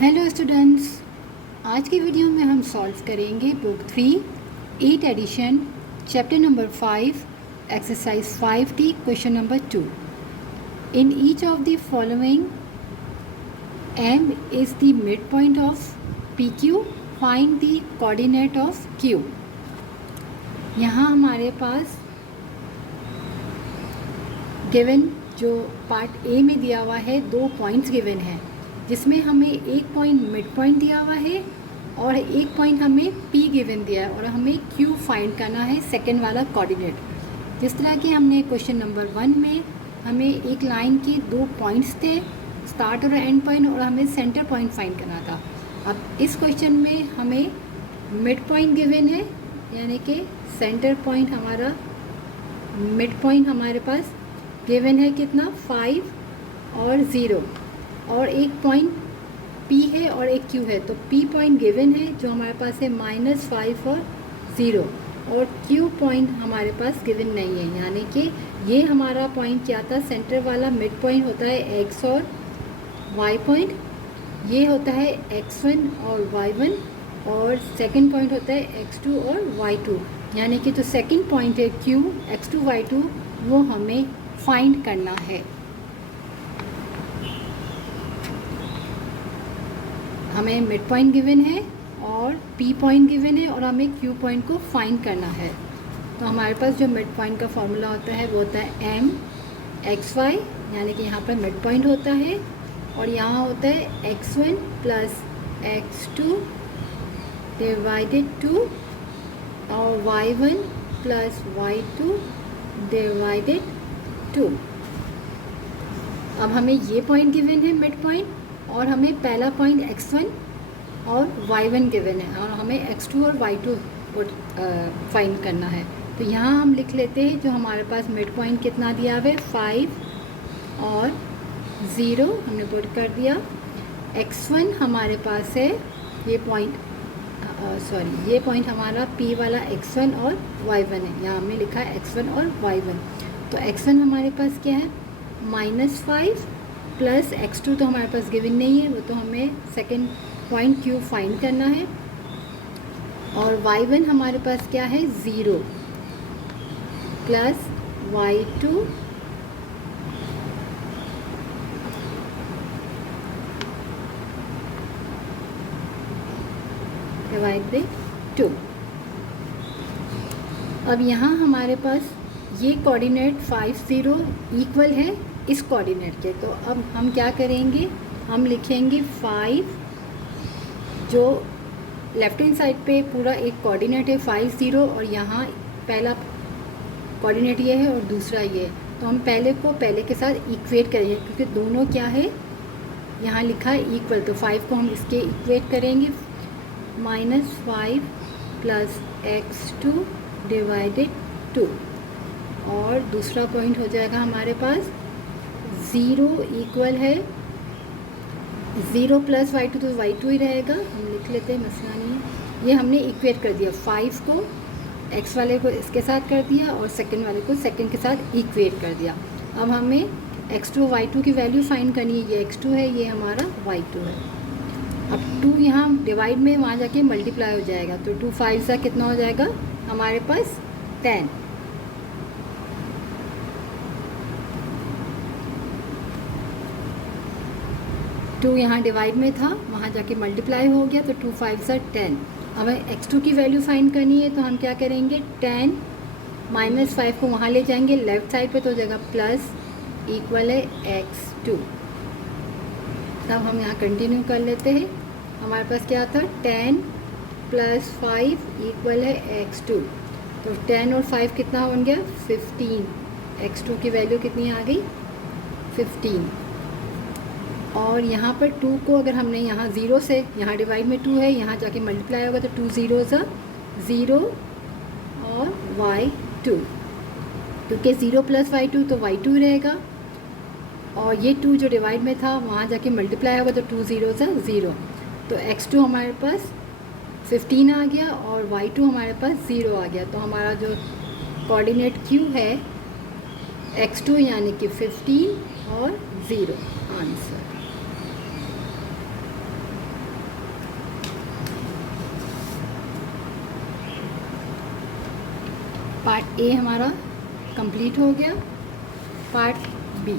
Hello students, आज की video में हम सॉल्व करेंगे book 3 8 edition chapter number 5 exercise 5D question number 2। In each of the following M is the mid point of PQ, find the coordinate of Q। यहाँ हमारे पास given जो part A में दिया हुआ है 2 पॉइंट्स गिवन है, जिसमें हमें एक पॉइंट मिड पॉइंट दिया हुआ है और एक पॉइंट हमें P गिवन दिया है और हमें Q फाइंड करना है सेकंड वाला कोऑर्डिनेट। जिस तरह कि हमने क्वेश्चन नंबर 1 में हमें एक लाइन के 2 पॉइंट्स थे, स्टार्ट और एंड पॉइंट, और हमें सेंटर पॉइंट फाइंड करना था। अब इस क्वेश्चन में हमें मिड पॉइंट गिवन है, यानी कि सेंटर पॉइंट हमारा मिड पॉइंट हमारे पास गिवन है कितना 5 और 0, और एक पॉइंट P है और एक Q है। तो P पॉइंट गिवन है जो हमारे पास है -5 और 0, और Q पॉइंट हमारे पास गिवन नहीं है, यानी कि ये हमारा पॉइंट क्या था, सेंटर वाला मिड पॉइंट होता है X और Y पॉइंट, ये होता है X1 और Y1, और सेकंड पॉइंट होता है X2 और Y2, यानी कि जो सेकंड पॉइंट है Q X2 Y2 वो हमें फाइंड करना है। हमें मिड पॉइंट गिवन है और P पॉइंट गिवन है और हमें Q पॉइंट को फाइंड करना है। तो हमारे पास जो मिड पॉइंट का फॉर्मूला होता है वो होता है M XY, यानी कि यहाँ पर मिड पॉइंट होता है, और यहाँ होता है X1 प्लस X2 डिवाइडेड 2 और Y1 प्लस Y2 डिवाइडेड 2। अब हमें ये पॉइंट गिवन है मिड पॉइंट, और हमें पहला पॉइंट X1 और Y1 गिवन है, और हमें X2 और Y2 फाइंड करना है। तो यहाँ हम लिख लेते हैं जो हमारे पास मिड पॉइंट कितना दिया हुआ है 5 और 0 हमने पुट कर दिया। X1 हमारे पास है ये पॉइंट, ये पॉइंट हमारा P वाला X1 और Y1 है, यहाँ हमने लिखा है X1 और Y1। तो X1 हमारे पास क्या है -5 प्लस X2 तो हमारे पास गिवन नहीं है, वो तो हमें सेकंड पॉइंट Q फाइंड करना है, और Y1 हमारे पास क्या है 0 प्लस Y2 डिवाइड बाई 2। अब यहाँ हमारे पास ये कोऑर्डिनेट 5 0 इक्वल है इस कोऑर्डिनेट के। तो अब हम क्या करेंगे, हम लिखेंगे 5, जो लेफ्ट हैंड साइड पे पूरा एक कोऑर्डिनेट है 5 0, और यहाँ पहला कोऑर्डिनेट ये है और दूसरा ये है। तो हम पहले के साथ इक्वेट करेंगे, क्योंकि दोनों क्या है यहाँ लिखा है इक्वल, तो 5 को हम इसके इक्वेट करेंगे -5 प्लस X2 डिवाइडेड 2, और दूसरा पॉइंट हो जाएगा हमारे पास 0 इक्वल है 0 प्लस Y2, तो Y2 ही रहेगा, हम लिख लेते हैं, मसला नहीं है। ये हमने इक्वेट कर दिया, 5 को X वाले को इसके साथ कर दिया और सेकंड वाले को सेकंड के साथ इक्वेट कर दिया। अब हमें X2 Y2 की वैल्यू फाइंड करनी है, ये X2 है, ये हमारा Y2 है। अब 2 यहाँ डिवाइड में वहाँ जाके मल्टीप्लाई हो जाएगा, तो 2 5 सा कितना हो जाएगा हमारे पास 10। टू यहाँ डिवाइड में था, वहाँ जाके मल्टीप्लाई हो गया, तो 2 5 सा 10। अब X2 की वैल्यू फाइंड करनी है, तो हम क्या करेंगे 10 -5 को वहाँ ले जाएंगे लेफ़्ट साइड पे, तो हो जाएगा प्लस इक्वल है X2। तब हम यहाँ कंटिन्यू कर लेते हैं। हमारे पास क्या था 10 प्लस 5 इक्वल है X2, तो 10 और 5 कितना बन गया 15। X2 की वैल्यू कितनी आ गई 15। और यहाँ पर 2 को अगर हमने यहाँ 0 से, यहाँ डिवाइड में 2 है, यहाँ जाके मल्टीप्लाई होगा, तो 2 0 ज़ा 0 और Y2, क्योंकि 0 प्लस Y2 तो Y2 रहेगा, और ये 2 जो डिवाइड में था वहाँ जाके मल्टीप्लाई होगा, तो 2 0 ज़ा 0, तो X2 हमारे पास 15 आ गया और Y2 हमारे पास 0 आ गया। तो हमारा जो कोऑर्डिनेट Q है X2 यानी कि 15 और 0 आंसर। पार्ट ए हमारा कंप्लीट हो गया। पार्ट बी,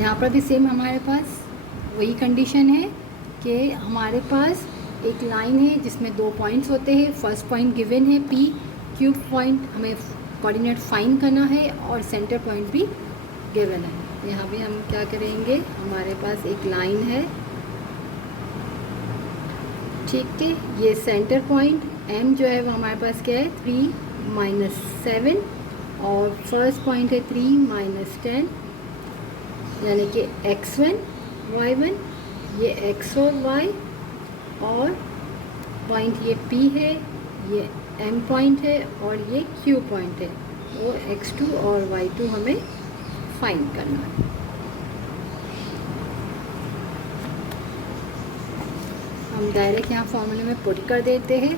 यहाँ पर भी सेम हमारे पास वही कंडीशन है कि हमारे पास एक लाइन है जिसमें 2 पॉइंट्स होते हैं। फर्स्ट पॉइंट गिवन है P, क्यू पॉइंट हमें कोऑर्डिनेट फाइंड करना है और सेंटर पॉइंट भी गिवन है। यहाँ भी हम क्या करेंगे, हमारे पास एक लाइन है, ठीक है। ये सेंटर पॉइंट M जो है वो हमारे पास क्या है 3 - 7 और फर्स्ट पॉइंट है 3 - 10 यानी कि x1 y1, ये x और y, और पॉइंट ये P है, ये M पॉइंट है और ये Q पॉइंट है। वो x2 और y2 हमें फाइंड करना है। हम डायरेक्ट यहाँ फॉर्मूले में पुट कर देते हैं।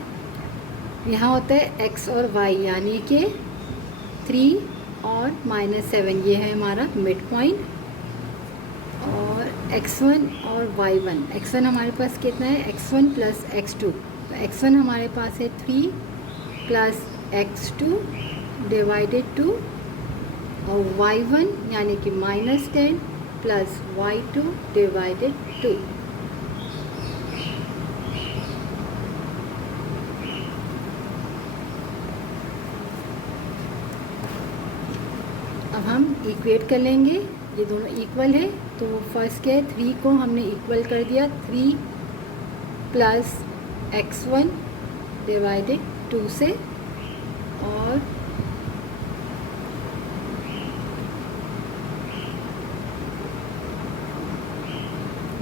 यहाँ होता है x और y यानी कि 3 और -7, ये है हमारा मिड पॉइंट, और x1 और y1। x1 हमारे पास कितना है, x1 + x2, तो x1 हमारे पास है 3 + x2 / 2, और y1 यानी कि -10 + y2 / 2। अब हम इक्वेट कर लेंगे, ये दोनों इक्वल है, तो फर्स्ट क्या है 3 को हमने इक्वल कर दिया 3 + x1 / 2 से, और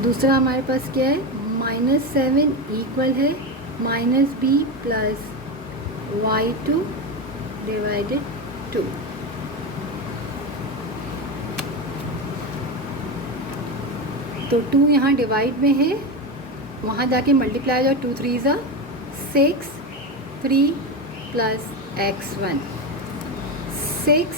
दूसरा हमारे पास क्या है -7 इक्वल है -b + y2 / 2। तो 2 यहाँ डिवाइड में है, वहाँ जाके मल्टीप्लाई हो जाए, 2 3 ज़ा 6, 3 + x1, 6,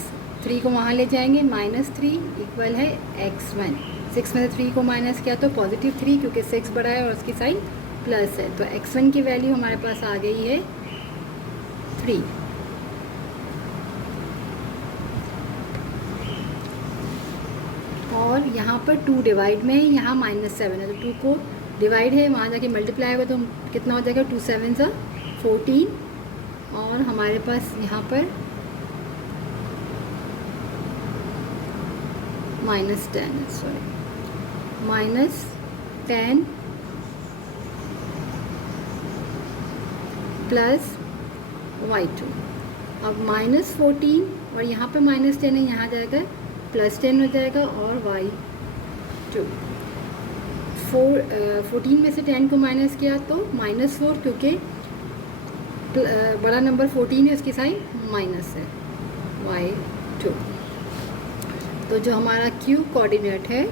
3 को वहाँ ले जाएंगे -3 इक्वल है x1। 6 में से 3 को माइनस किया तो +3, क्योंकि 6 बड़ा है और उसकी साइन प्लस है, तो x1 की वैल्यू हमारे पास आ गई है 3। और यहाँ पर 2 डिवाइड में है, यहाँ -7 है, तो 2 को डिवाइड है, वहाँ जाके मल्टीप्लाई होगा तो कितना हो जाएगा 2 7 ज़ा 14, और हमारे पास यहाँ पर -10 है, सॉरी -10 + y2। अब -14 और यहाँ पर -10 है, यहाँ जाएगा +10 हो जाएगा, और y2 14 में से 10 को माइनस किया तो -4, क्योंकि बड़ा नंबर 14 है, उसकी साइन माइनस है, y2। तो जो हमारा q कोऑर्डिनेट है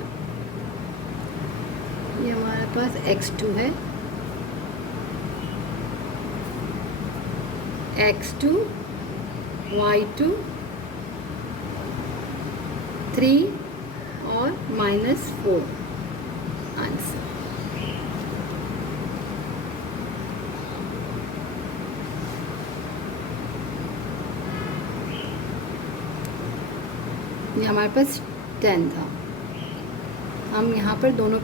ये हमारे पास x2 है, x2 y2 3 और -4 आंसर। ये हमारे पास 10 था। हम यहाँ पर दोनों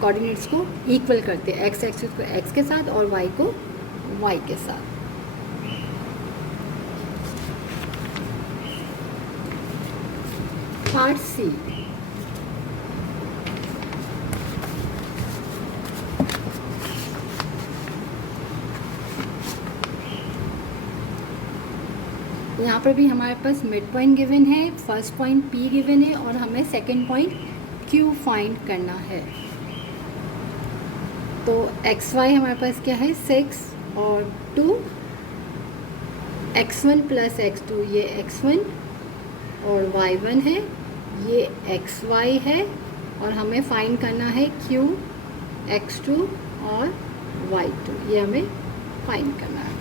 कोऑर्डिनेट्स को इक्वल करते हैं, x एक्सिस को x के साथ और y को y के साथ। पार्ट सी, यहाँ पर भी हमारे पास मिड पॉइंट गिवन है, फर्स्ट पॉइंट P गिवन है, और हमें सेकंड पॉइंट Q फाइंड करना है। तो xy हमारे पास क्या है 6 और 2, x1 + x2 ये x1 और y1 है, ये xy है, और हमें फाइंड करना है q x2 और y2, ये हमें फाइंड करना है।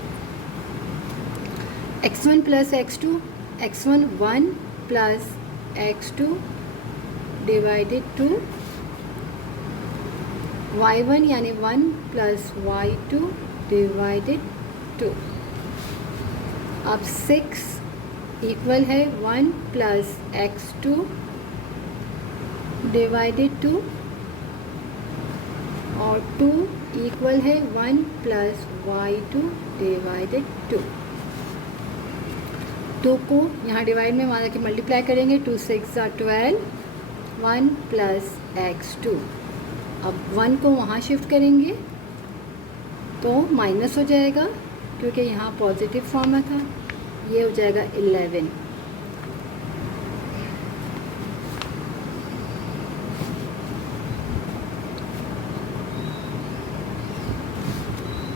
x1 + x2, x1 1 + x2 / 2, y1 यानी 1 + y2 डिवाइडेड 2। अब 6 इक्वल है 1 प्लस x2 डिवाइडेड 2 और 2 इक्वल है 1 प्लस y2 डिवाइडेड 2। 2 को यहाँ डिवाइड में मान के मल्टीप्लाई करेंगे, 2 6 12, 1 प्लस x2। अब 1 को वहाँ शिफ्ट करेंगे तो माइनस हो जाएगा, क्योंकि यहाँ पॉजिटिव फॉर्म में था, ये हो जाएगा 11।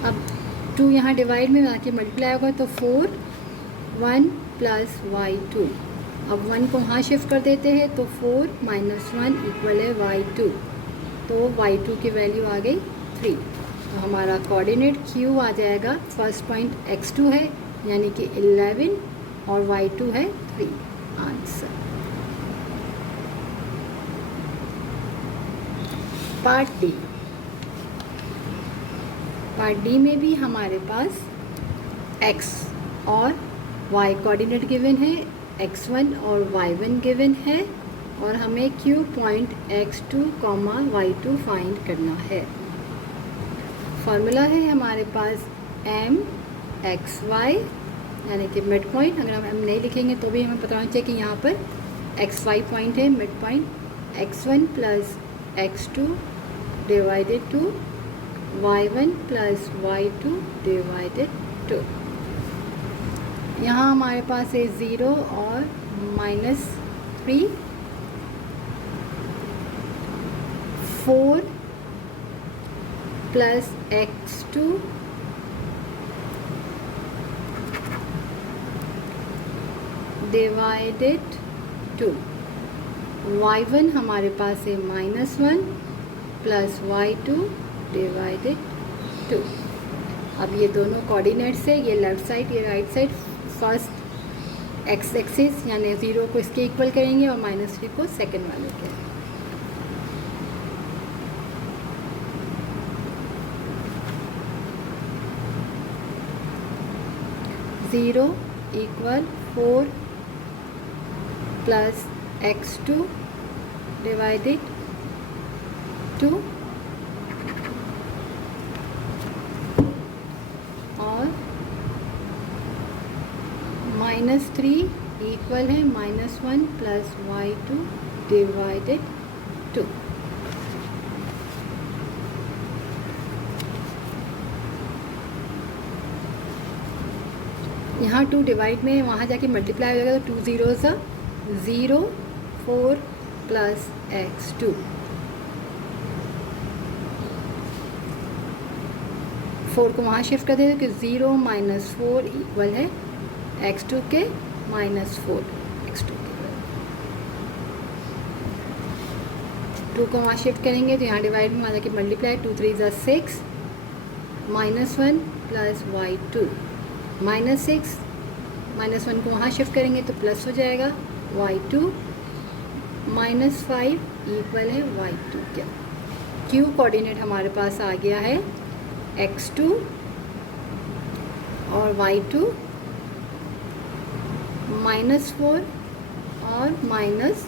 अब 2 यहाँ डिवाइड में आके मल्टीप्लाई होगा तो 4, 1 प्लस y2। अब 1 को वहाँ शिफ्ट कर देते हैं तो 4 माइनस 1 इक्वल है y2, तो y2 की वैल्यू आ गई 3। तो हमारा कोऑर्डिनेट q आ जाएगा, फर्स्ट पॉइंट x2 है यानी कि 11 और y2 है 3। आंसर। पार्ट डी में भी हमारे पास x और y कोऑर्डिनेट गिवन है, x1 और y1 गिवन है और हमें q point x2, y2 find करना है। फार्मूला है हमारे पास m x y यानी कि मिड पॉइंट। अगर हम m नहीं लिखेंगे तो भी हमें पता होना चाहिए कि यहाँ पर x y पॉइंट है, mid point x1 plus x2 divided 2, y1 plus y2 divided 2। यहाँ हमारे पास है 0 और -3, 4 प्लस x2 डिवाइडेड 2, y1 हमारे पास है -1 प्लस y2 डिवाइडेड 2। अब ये दोनों कोऑर्डिनेट्स है, ये लेफ़्ट साइड ये right side. First x axis यानी 0 को इसके इक्वल करेंगे और -3 को सेकंड वाले के। 0 इक्वल 4 प्लस x2 डिवाइडेड 2 और -3 इक्वल है -1 प्लस y2 डिवाइडेड 2। यहाँ 2 डिवाइड में वहाँ जाके मल्टीप्लाई हो जाएगा तो 2 ज़ीरोज़ 0, 4 प्लस x2। 4 को वहाँ शिफ्ट कर देते कि 0 माइनस 4 इक्वल है x2 के -4 x2 के। 2 को वहाँ शिफ्ट करेंगे तो यहाँ डिवाइड में वहाँ जाके मल्टीप्लाई, 2 3 ज़ा 6, -1 प्लस y2, -6 -1 को वहाँ शिफ्ट करेंगे तो प्लस हो जाएगा y2, -5 इक्वल है y2 क्या। q कोऑर्डिनेट हमारे पास आ गया है x2 और y2, -4 और -5।